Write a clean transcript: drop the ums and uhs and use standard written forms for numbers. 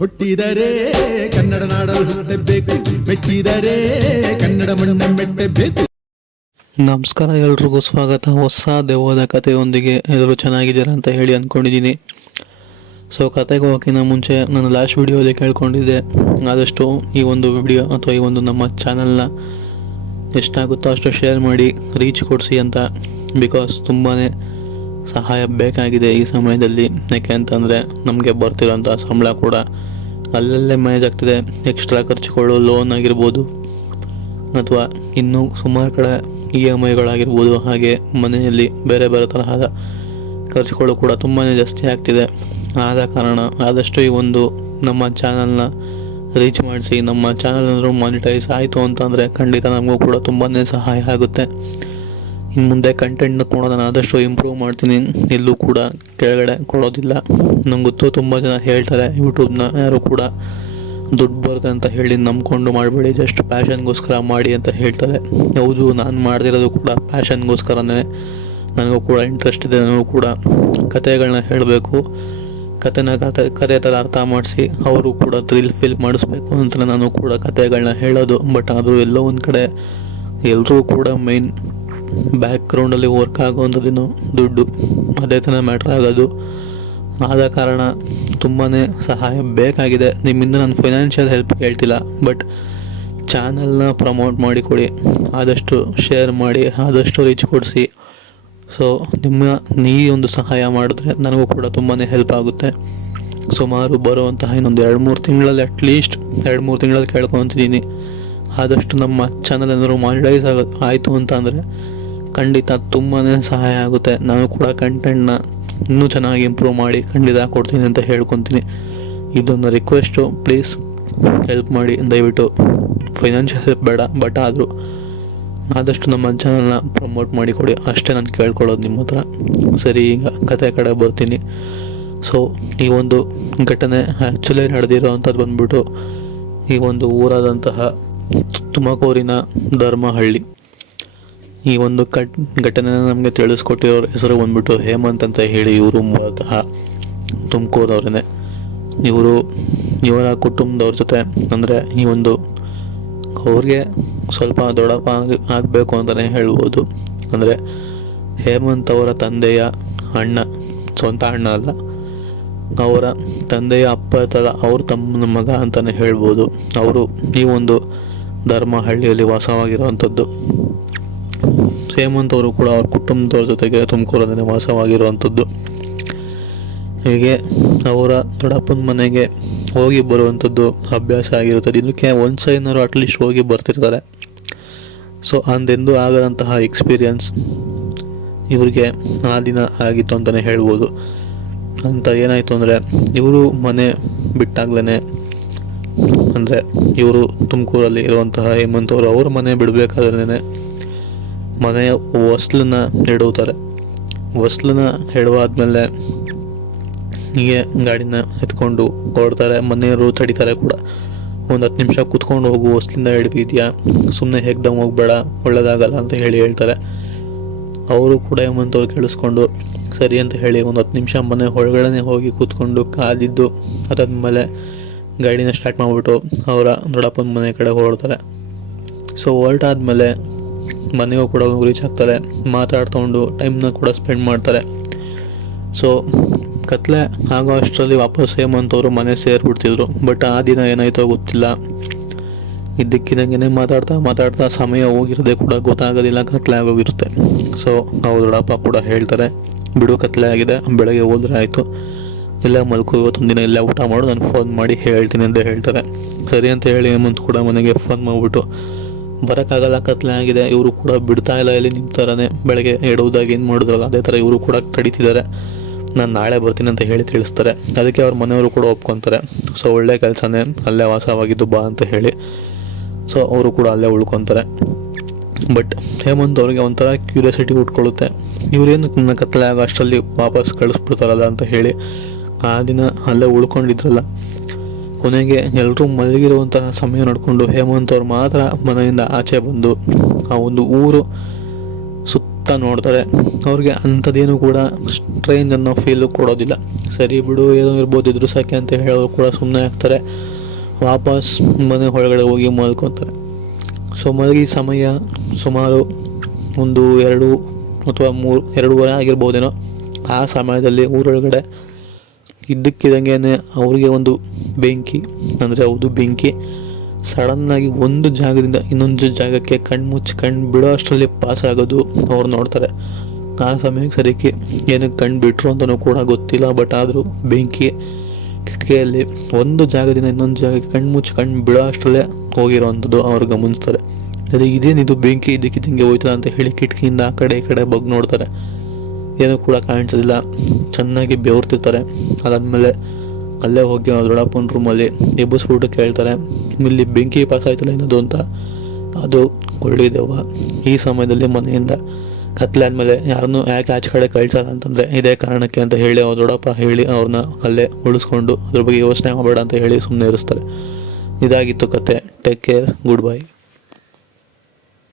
ಹುಟ್ಟಿದರೆ ಕನ್ನಡ ನಾಡಲು ಹುಟ್ಟಬೇಕು, ಮೆಚ್ಚಿದರೆ ಕನ್ನಡ ಮಣ್ಣ ಮೆಟ್ಟಬೇಕು. ನಮಸ್ಕಾರ, ಎಲ್ರಿಗೂ ಸ್ವಾಗತ. ಹೊಸ ದೆವ್ವದ ಕಥೆಯೊಂದಿಗೆ ಎಲ್ಲರೂ ಚೆನ್ನಾಗಿದ್ದೀರಾ ಅಂತ ಹೇಳಿ ಅಂದ್ಕೊಂಡಿದ್ದೀನಿ. ಸೊ ಕತೆಗೆ ಹೋಗೋಕ್ಕಿಂತ ಮುಂಚೆ ನಾನು ಲಾಸ್ಟ್ ವಿಡಿಯೋದಲ್ಲಿ ಕೇಳ್ಕೊಂಡಿದ್ದೆ, ಆದಷ್ಟು ಈ ಒಂದು ವಿಡಿಯೋ ಅಥವಾ ಈ ಒಂದು ನಮ್ಮ ಚಾನಲ್ನ ಎಷ್ಟಾಗುತ್ತೋ ಅಷ್ಟು ಶೇರ್ ಮಾಡಿ ರೀಚ್ ಕೊಡಿಸಿ ಅಂತ. ಬಿಕಾಸ್ ತುಂಬಾ ಸಹಾಯ ಬೇಕಾಗಿದೆ ಈ ಸಮಯದಲ್ಲಿ. ಯಾಕೆ ಅಂತಂದರೆ ನಮಗೆ ಬರ್ತಿರೋಂಥ ಸಂಬಳ ಕೂಡ ಅಲ್ಲಲ್ಲೇ ಮ್ಯಾನೇಜ್ ಆಗ್ತಿದೆ. ಎಕ್ಸ್ಟ್ರಾ ಖರ್ಚುಗಳು, ಲೋನ್ ಆಗಿರ್ಬೋದು ಅಥವಾ ಇನ್ನೂ ಸುಮಾರು ಕಡೆ EMIಗಳಾಗಿರ್ಬೋದು, ಹಾಗೆ ಮನೆಯಲ್ಲಿ ಬೇರೆ ಬೇರೆ ತರಹದ ಖರ್ಚುಗಳು ಕೂಡ ತುಂಬಾ ಜಾಸ್ತಿ ಆಗ್ತಿದೆ. ಆದ ಕಾರಣ ಆದಷ್ಟು ಈ ಒಂದು ನಮ್ಮ ಚಾನಲ್ನ ರೀಚ್ ಮಾಡಿಸಿ. ನಮ್ಮ ಚಾನಲ್ ಏನಾದರೂ ಮಾನಿಟೈಸ್ ಆಯಿತು ಅಂತಂದರೆ ಖಂಡಿತ ನಮಗೂ ಕೂಡ ತುಂಬಾ ಸಹಾಯ ಆಗುತ್ತೆ. ಇನ್ನು ಮುಂದೆ ಕಂಟೆಂಟ್ನ ಕೂಡ ನಾನು ಆದಷ್ಟು ಇಂಪ್ರೂವ್ ಮಾಡ್ತೀನಿ, ಎಲ್ಲೂ ಕೂಡ ಕೆಳಗಡೆ ಕೊಡೋದಿಲ್ಲ. ನಂಗೆ ಗೊತ್ತು ತುಂಬ ಜನ ಹೇಳ್ತಾರೆ ಯೂಟ್ಯೂಬ್ನ ಯಾರು ಕೂಡ ದುಡ್ಡು ಬರುತ್ತೆ ಅಂತ ಹೇಳಿ ನಂಬ್ಕೊಂಡು ಮಾಡಬೇಡಿ, ಜಸ್ಟ್ ಪ್ಯಾಷನ್ಗೋಸ್ಕರ ಮಾಡಿ ಅಂತ ಹೇಳ್ತಾರೆ. ಹೌದು, ನಾನು ಮಾಡ್ದಿರೋದು ಕೂಡ ಪ್ಯಾಷನ್ಗೋಸ್ಕರನೇ. ನನಗೂ ಕೂಡ ಇಂಟ್ರೆಸ್ಟ್ ಇದೆ, ನನಗೂ ಕೂಡ ಕತೆಗಳನ್ನ ಹೇಳಬೇಕು, ಕತೆ ಥರ ಅರ್ಥ ಮಾಡಿಸಿ ಅವರು ಕೂಡ ಥ್ರಿಲ್ ಫೀಲ್ ಮಾಡಿಸ್ಬೇಕು ಅಂತ ನಾನು ಕೂಡ ಕತೆಗಳನ್ನ ಹೇಳೋದು. ಬಟ್ ಆದರೂ ಎಲ್ಲೋ ಒಂದು ಕಡೆ ಎಲ್ಲರೂ ಕೂಡ ಮೈನ್ ಬ್ಯಾಕ್ಗ್ರೌಂಡಲ್ಲಿ ವರ್ಕ್ ಆಗೋವಂಥದ್ದೇನು ದುಡ್ಡು, ಅದೇ ಥರ ಮ್ಯಾಟ್ರ್ ಆಗೋದು. ಆದ ಕಾರಣ ತುಂಬಾ ಸಹಾಯ ಬೇಕಾಗಿದೆ ನಿಮ್ಮಿಂದ. ನಾನು ಫೈನಾನ್ಷಿಯಲ್ ಹೆಲ್ಪ್ ಕೇಳ್ತಿಲ್ಲ, ಬಟ್ ಚಾನಲ್ನ ಪ್ರಮೋಟ್ ಮಾಡಿ ಕೊಡಿ, ಆದಷ್ಟು ಶೇರ್ ಮಾಡಿ, ಆದಷ್ಟು ರೀಚ್ ಕೊಡಿಸಿ. ಸೊ ಈ ಒಂದು ಸಹಾಯ ಮಾಡಿದ್ರೆ ನನಗೂ ಕೂಡ ತುಂಬಾ ಹೆಲ್ಪ್ ಆಗುತ್ತೆ. ಸುಮಾರು ಬರುವಂತಹ ಇನ್ನೊಂದು 2-3 ತಿಂಗಳಲ್ಲಿ, ಅಟ್ಲೀಸ್ಟ್ 2-3 ತಿಂಗಳಲ್ಲಿ ಕೇಳ್ಕೊತಿದ್ದೀನಿ. ಆದಷ್ಟು ನಮ್ಮ ಚಾನಲ್ ಏನಾದರೂ ಮಾನಿಟೈಸ್ ಆಯಿತು ಅಂತ ಅಂದರೆ ಖಂಡಿತ ತುಂಬಾ ಸಹಾಯ ಆಗುತ್ತೆ. ನಾನು ಕೂಡ ಕಂಟೆಂಟ್ನ ಇನ್ನೂ ಚೆನ್ನಾಗಿ ಇಂಪ್ರೂವ್ ಮಾಡಿ ಖಂಡಿತ ಕೊಡ್ತೀನಿ ಅಂತ ಹೇಳ್ಕೊತೀನಿ. ಇದೊಂದು ರಿಕ್ವೆಸ್ಟು, ಪ್ಲೀಸ್ ಹೆಲ್ಪ್ ಮಾಡಿ ದಯವಿಟ್ಟು. ಫೈನಾನ್ಷಿಯಲ್ ಹೆಲ್ಪ್ ಬೇಡ, ಬಟ್ ಆದರೂ ಆದಷ್ಟು ನಮ್ಮ ಚಾನಲ್ನ ಪ್ರಮೋಟ್ ಮಾಡಿ ಕೊಡಿ, ಅಷ್ಟೇ ನಾನು ಕೇಳ್ಕೊಳ್ಳೋದು ನಿಮ್ಮ ಹತ್ರ. ಸರಿ, ಈಗ ಕತೆ ಕಡೆ ಬರ್ತೀನಿ. ಸೊ ಈ ಒಂದು ಘಟನೆ ಆ್ಯಕ್ಚುಲಿ ನಡೆದಿರೋ ಅಂಥದ್ದು ಬಂದ್ಬಿಟ್ಟು ಈ ಒಂದು ಊರಾದಂತಹ ತುಮಕೂರಿನ ಧರ್ಮಹಳ್ಳಿ. ಈ ಒಂದು ಘಟನೆನ ನಮಗೆ ತಿಳಿಸ್ಕೊಟ್ಟಿರೋರ ಹೆಸರು ಬಂದ್ಬಿಟ್ಟು ಹೇಮಂತ್ ಅಂತ ಹೇಳಿ. ಇವರು ಮೂಲತಃ ತುಮಕೂರವ್ರೇ. ಇವರ ಕುಟುಂಬದವ್ರ ಜೊತೆ ಅಂದರೆ ಈ ಒಂದು ಅವ್ರಿಗೆ ಸ್ವಲ್ಪ ದೊಡ್ಡಪ್ಪ ಆಗಬೇಕು ಅಂತಲೇ ಹೇಳ್ಬೋದು. ಅಂದರೆ ಹೇಮಂತ್ ಅವರ ತಂದೆಯ ಅಣ್ಣ, ಸ್ವಂತ ಅಣ್ಣ ಅಲ್ಲ, ಅವರ ತಂದೆಯ ಅಪ್ಪ ಥರ ಅವ್ರ ತಮ್ಮನ ಮಗ ಅಂತಲೇ ಹೇಳ್ಬೋದು. ಅವರು ಈ ಒಂದು ಧರ್ಮಹಳ್ಳಿಯಲ್ಲಿ ವಾಸವಾಗಿರುವಂಥದ್ದು. ಹೇಮಂತ್ ಅವರು ಕೂಡ ಅವ್ರ ಕುಟುಂಬದವ್ರ ಜೊತೆಗೆ ತುಮಕೂರಲ್ಲೇ ವಾಸವಾಗಿರುವಂಥದ್ದು. ಹೀಗೆ ಅವರ ದೊಡ್ಡಪ್ಪನ ಮನೆಗೆ ಹೋಗಿ ಬರುವಂಥದ್ದು ಅಭ್ಯಾಸ ಆಗಿರುತ್ತೆ. ದಿನಕ್ಕೆ ಒಂದು ಸೈನಾರು ಅಟ್ಲೀಸ್ಟ್ ಹೋಗಿ ಬರ್ತಿರ್ತಾರೆ. ಸೊ ಅಂದೆಂದೂ ಆಗದಂತಹ ಎಕ್ಸ್ಪೀರಿಯನ್ಸ್ ಇವ್ರಿಗೆ ಆ ದಿನ ಆಗಿತ್ತು ಅಂತಲೇ ಹೇಳ್ಬೋದು. ಅಂತ ಏನಾಯಿತು ಅಂದರೆ, ಇವರು ಮನೆ ಬಿಟ್ಟಾಗ್ಲೇ, ಅಂದರೆ ಇವರು ತುಮಕೂರಲ್ಲಿ ಇರುವಂತಹ ಹೇಮಂತ್ ಅವರು ಅವ್ರ ಮನೆ ಬಿಡಬೇಕಾದ್ರೇ ಮನೆಯ ಹೊಸ್ಲನ್ನ ಎಡುತ್ತಾರೆ. ಹೊಸ್ಲನ್ನ ಎಡುವಾದ್ಮೇಲೆ ಹೀಗೆ ಗಾಡಿನ ಎತ್ಕೊಂಡು ಹೊರಡ್ತಾರೆ. ಮನೆಯವರು ತಡಿತಾರೆ ಕೂಡ, ಒಂದು 10 ನಿಮಿಷ ಕೂತ್ಕೊಂಡು ಹೋಗು, ಹೊಸ್ಲಿಂದ ಹಿಡಿದಿದ್ಯಾ, ಸುಮ್ಮನೆ ಹೇಗ್ದಮ್ ಹೋಗ್ಬೇಡ, ಒಳ್ಳೇದಾಗಲ್ಲ ಅಂತ ಹೇಳ್ತಾರೆ. ಅವರು ಕೂಡ ಹೇಮಂತ್ ಅವ್ರು ಕೇಳಿಸ್ಕೊಂಡು ಸರಿ ಅಂತ ಹೇಳಿ ಒಂದು 10 ನಿಮಿಷ ಮನೆ ಒಳಗಡೆ ಹೋಗಿ ಕೂತ್ಕೊಂಡು ಕಾದಿದ್ದು, ಅದಾದ್ಮೇಲೆ ಗಾಡಿನ ಸ್ಟಾರ್ಟ್ ಮಾಡಿಬಿಟ್ಟು ಅವರ ದೊಡ್ಡಪ್ಪನ ಮನೆ ಕಡೆ ಹೊರಡ್ತಾರೆ. ಸೊ ಹೊರಟಾದ್ಮೇಲೆ ಮನೆಗೂ ಕೂಡ ರೀಚ್ ಆಗ್ತಾರೆ. ಮಾತಾಡ್ಕೊಂಡು ಟೈಮ್ನ ಕೂಡ ಸ್ಪೆಂಡ್ ಮಾಡ್ತಾರೆ. ಸೊ ಕತ್ಲೆ ಆಗೋ ಅಷ್ಟರಲ್ಲಿ ವಾಪಸ್ ಹೇಮಂತ್ ಅವರು ಮನೆ ಸೇರಿಬಿಡ್ತಿದ್ರು. ಬಟ್ ಆ ದಿನ ಏನಾಯ್ತೋ ಗೊತ್ತಿಲ್ಲ, ಇದ್ದಕ್ಕಿದ್ದಂಗೆ ಮಾತಾಡ್ತಾ ಸಮಯ ಹೋಗಿರೋದೇ ಕೂಡ ಗೊತ್ತಾಗೋದಿಲ್ಲ, ಕತ್ಲೆ ಆಗೋಗಿರುತ್ತೆ. ಸೊ ಅವ್ರ ದೊಡ್ಡಪ್ಪ ಕೂಡ ಹೇಳ್ತಾರೆ, ಬಿಡು ಕತ್ಲೆ ಆಗಿದೆ, ಬೆಳಗ್ಗೆ ಹೋದ್ರೆ ಆಯಿತು, ಎಲ್ಲ ಮಲ್ಕೋ, ಇವತ್ತೊಂದು ದಿನ ಎಲ್ಲ ಊಟ ಮಾಡು, ನಾನು ಫೋನ್ ಮಾಡಿ ಹೇಳ್ತೀನಿ ಅಂತ ಹೇಳ್ತಾರೆ. ಸರಿ ಅಂತ ಹೇಳಿ ಹೇಮಂತ್ ಕೂಡ ಮನೆಗೆ ಫೋನ್ ಮಾಡಿಬಿಟ್ಟು ಬರೋಕ್ಕಾಗಲ್ಲ, ಕತ್ಲೆ ಆಗಿದೆ, ಇವರು ಕೂಡ ಬಿಡ್ತಾ ಇಲ್ಲ, ಇಲ್ಲಿ ನಿಂತಾರನೆ. ಬೆಳಗ್ಗೆ ಎಡುವುದಾಗಿ ಏನು ಮಾಡಿದ್ರಲ್ಲ ಅದೇ ಥರ ಇವರು ಕೂಡ ತಡೀತಿದ್ದಾರೆ. ನಾನು ನಾಳೆ ಬರ್ತೀನಿ ಅಂತ ಹೇಳಿ ತಿಳಿಸ್ತಾರೆ. ಅದಕ್ಕೆ ಅವ್ರ ಮನೆಯವರು ಕೂಡ ಒಪ್ಕೊತಾರೆ. ಸೊ ಒಳ್ಳೆ ಕೆಲಸನೇ, ಅಲ್ಲೇ ವಾಸವಾಗಿದ್ದು ಬಾ ಅಂತ ಹೇಳಿ. ಸೊ ಅವರು ಕೂಡ ಅಲ್ಲೇ ಉಳ್ಕೊತಾರೆ. ಬಟ್ ಹೇಮಂತ್ ಅವ್ರಿಗೆ ಒಂಥರ ಕ್ಯೂರಿಯಾಸಿಟಿ ಉಟ್ಕೊಳ್ಳುತ್ತೆ, ಇವರೇನು ನನ್ನ ಕತ್ಲೆ ಆಗೋ ಅಷ್ಟರಲ್ಲಿ ವಾಪಸ್ ಕಳಿಸ್ಬಿಡ್ತಾರಲ್ಲ ಅಂತ ಹೇಳಿ. ಆ ದಿನ ಅಲ್ಲೇ ಉಳ್ಕೊಂಡಿದ್ರಲ್ಲ, ಕೊನೆಗೆ ಎಲ್ಲರೂ ಮಲಗಿರುವಂತಹ ಸಮಯ ನೋಡಿಕೊಂಡು ಹೇಮಂತ್ ಅವ್ರು ಮಾತ್ರ ಮನೆಯಿಂದ ಆಚೆ ಬಂದು ಆ ಒಂದು ಊರು ಸುತ್ತ ನೋಡ್ತಾರೆ. ಅವ್ರಿಗೆ ಅಂಥದ್ದೇನು ಕೂಡ ಸ್ಟ್ರೇಂಜ್ ಅನ್ನೋ ಫೀಲು ಕೊಡೋದಿಲ್ಲ. ಸರಿ ಬಿಡು, ಏನೋ ಇರ್ಬೋದು, ಇದ್ರು ಸಾಕೆ ಅಂತ ಹೇಳೋರು ಕೂಡ ಸುಮ್ಮನೆ ಆಗ್ತಾರೆ. ವಾಪಸ್ ಮನೆ ಒಳಗಡೆ ಹೋಗಿ ಮಲ್ಕೊತಾರೆ. ಸೊ ಮಲಗಿ ಸಮಯ ಸುಮಾರು ಒಂದು 2 ಅಥವಾ 2:30 ಆಗಿರ್ಬೋದೇನೋ. ಆ ಸಮಯದಲ್ಲಿ ಊರೊಳಗಡೆ ಇದ್ದಕ್ಕಿದ್ದಂಗೆ ಅವ್ರಿಗೆ ಒಂದು ಬೆಂಕಿ, ಅಂದರೆ ಹೌದು ಬೆಂಕಿ, ಸಡನ್ನಾಗಿ ಒಂದು ಜಾಗದಿಂದ ಇನ್ನೊಂದು ಜಾಗಕ್ಕೆ ಕಣ್ಣು ಬಿಡೋ ಅಷ್ಟರಲ್ಲಿ ಪಾಸ್ ಆಗೋದು ಅವ್ರು ನೋಡ್ತಾರೆ. ಆ ಸಮಯಕ್ಕೆ ಸರಿಕೆ ಏನಕ್ಕೆ ಕಣ್ಣು ಬಿಟ್ಟರು ಅಂತಲೂ ಕೂಡ ಗೊತ್ತಿಲ್ಲ. ಬಟ್ ಆದರೂ ಬೆಂಕಿ ಕಿಟಕಿಯಲ್ಲಿ ಒಂದು ಜಾಗದಿಂದ ಇನ್ನೊಂದು ಜಾಗಕ್ಕೆ ಕಣ್ಣು ಬಿಡೋ ಅಷ್ಟರಲ್ಲೇ ಹೋಗಿರೋವಂಥದ್ದು ಅವ್ರು ಗಮನಿಸ್ತಾರೆ. ಸರಿ, ಇದೇನಿದು ಬೆಂಕಿ ಇದಕ್ಕಿದ್ದಂಗೆ ಹೋಯ್ತದ ಅಂತ ಹೇಳಿ ಕಿಟಕಿಯಿಂದ ಆ ಕಡೆ ಈ ಕಡೆ ಬಗ್ಗೆ ನೋಡ್ತಾರೆ. ಏನೂ ಕೂಡ ಕಾಣಿಸೋದಿಲ್ಲ. ಚೆನ್ನಾಗಿ ಬೆವರ್ತಿರ್ತಾರೆ. ಅದಾದಮೇಲೆ ಅಲ್ಲೇ ಹೋಗಿ ಅವ್ರ ದೊಡ್ಡಪ್ಪನ ರೂಮಲ್ಲಿ ಎಬ್ಬಿಸ್ಬಿಟ್ಟು ಕೇಳ್ತಾರೆ, ಇಲ್ಲಿ ಬೆಂಕಿ ಪಾಸ್ ಆಯ್ತಲ್ಲ ಏನದು ಅಂತ. ಅದು ಕೊಳ್ಳಿದೆವ್ವ. ಈ ಸಮಯದಲ್ಲಿ ಮನೆಯಿಂದ ಕತ್ಲಾದ್ಮೇಲೆ ಯಾರನ್ನೂ ಯಾಕೆ ಆಚೆ ಕಡೆ ಕಳ್ಸಲ್ಲ ಅಂತಂದರೆ ಇದೇ ಕಾರಣಕ್ಕೆ ಅಂತ ಹೇಳಿ ಅವ್ರ ದೊಡ್ಡಪ್ಪ ಹೇಳಿ ಅವ್ರನ್ನ ಅಲ್ಲೇ ಉಳಿಸ್ಕೊಂಡು ಅದ್ರ ಬಗ್ಗೆ ಯೋಚನೆ ಮಾಡಬೇಡ ಅಂತ ಹೇಳಿ ಸುಮ್ಮನೆ ಇರಿಸ್ತಾರೆ. ಇದಾಗಿತ್ತು ಕತೆ. Take care, good bye.